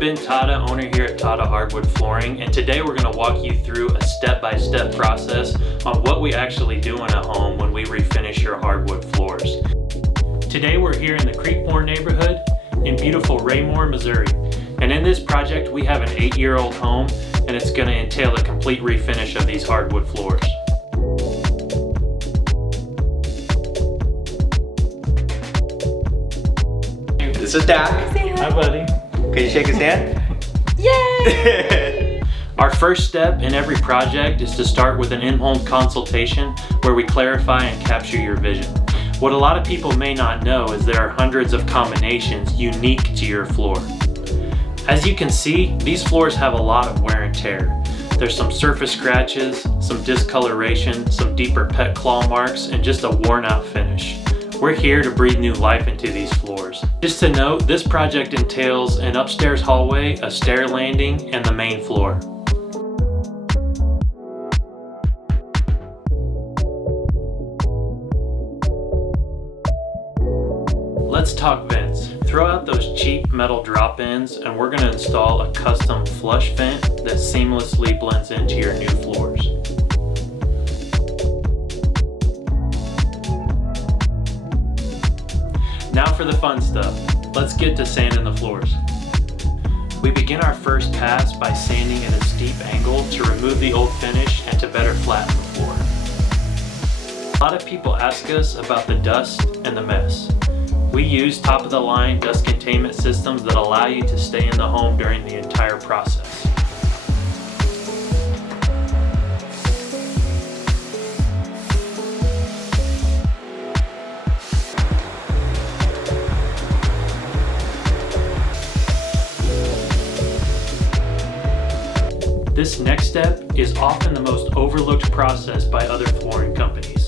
Ben Totta, owner here at Totta Hardwood Flooring, and today we're going to walk you through a step-by-step process on what we actually do in a home when we refinish your hardwood floors. Today we're here in the Creekmore neighborhood in beautiful Raymore, Missouri. And in this project we have an 8-year-old home, and it's going to entail a complete refinish of these hardwood floors. This is Dad. Hi buddy. Can you shake his hand? Yay! Our first step in every project is to start with an in-home consultation where we clarify and capture your vision. What a lot of people may not know is there are hundreds of combinations unique to your floor. As you can see, these floors have a lot of wear and tear. There's some surface scratches, some discoloration, some deeper pet claw marks, and just a worn out finish. We're here to breathe new life into these floors. Just to note, this project entails an upstairs hallway, a stair landing, and the main floor. Let's talk vents. Throw out those cheap metal drop-ins and we're going to install a custom flush vent that seamlessly blends into your new floors. Now for the fun stuff. Let's get to sanding the floors. We begin our first pass by sanding at a steep angle to remove the old finish and to better flatten the floor. A lot of people ask us about the dust and the mess. We use top-of-the-line dust containment systems that allow you to stay in the home during the entire process. This next step is often the most overlooked process by other flooring companies,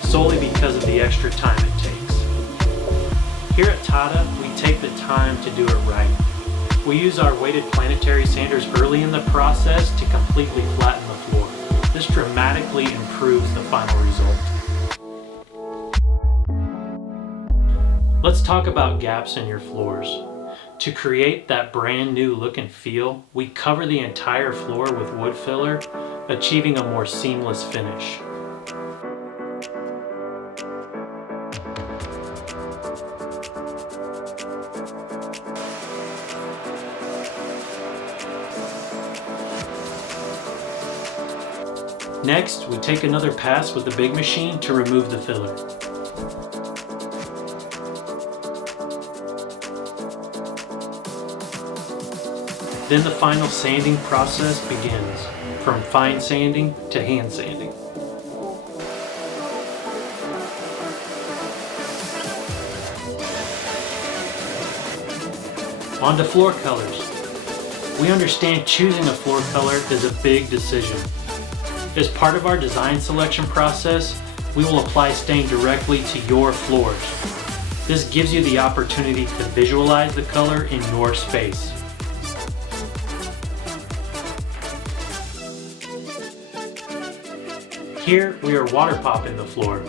solely because of the extra time it takes. Here at Totta, we take the time to do it right. We use our weighted planetary sanders early in the process to completely flatten the floor. This dramatically improves the final result. Let's talk about gaps in your floors. To create that brand new look and feel, we cover the entire floor with wood filler, achieving a more seamless finish. Next, we take another pass with the big machine to remove the filler. Then the final sanding process begins, from fine sanding to hand sanding. On to floor colors. We understand choosing a floor color is a big decision. As part of our design selection process, we will apply stain directly to your floors. This gives you the opportunity to visualize the color in your space. Here, we are water popping the floor.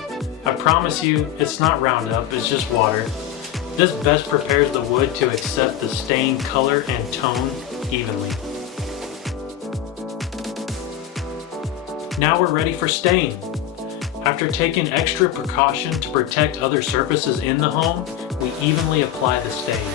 I promise you, it's not Roundup, it's just water. This best prepares the wood to accept the stain color and tone evenly. Now we're ready for stain. After taking extra precaution to protect other surfaces in the home, we evenly apply the stain.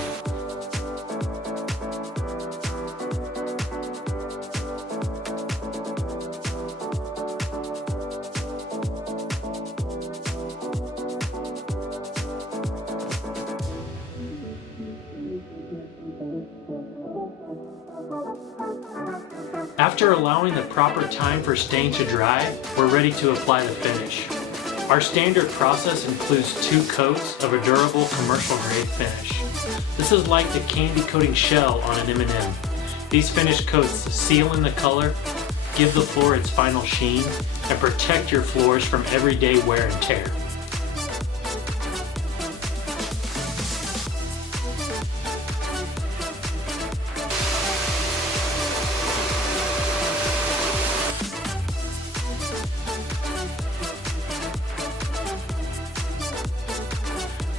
After allowing the proper time for stain to dry, we're ready to apply the finish. Our standard process includes 2 coats of a durable commercial grade finish. This is like the candy coating shell on an M&M. These finish coats seal in the color, give the floor its final sheen, and protect your floors from everyday wear and tear.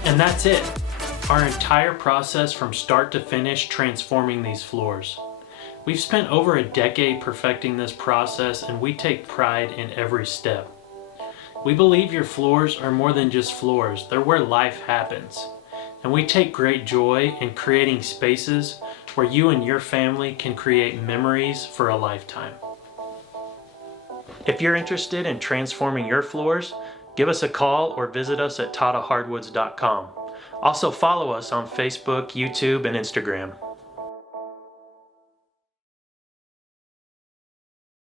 And that's it. our entire process from start to finish transforming these floors. We've spent over a decade perfecting this process, and we take pride in every step. We believe your floors are more than just floors, they're where life happens. And we take great joy in creating spaces where you and your family can create memories for a lifetime. If you're interested in transforming your floors, give us a call or visit us at tottahardwoods.com. Also follow us on Facebook, YouTube, and Instagram.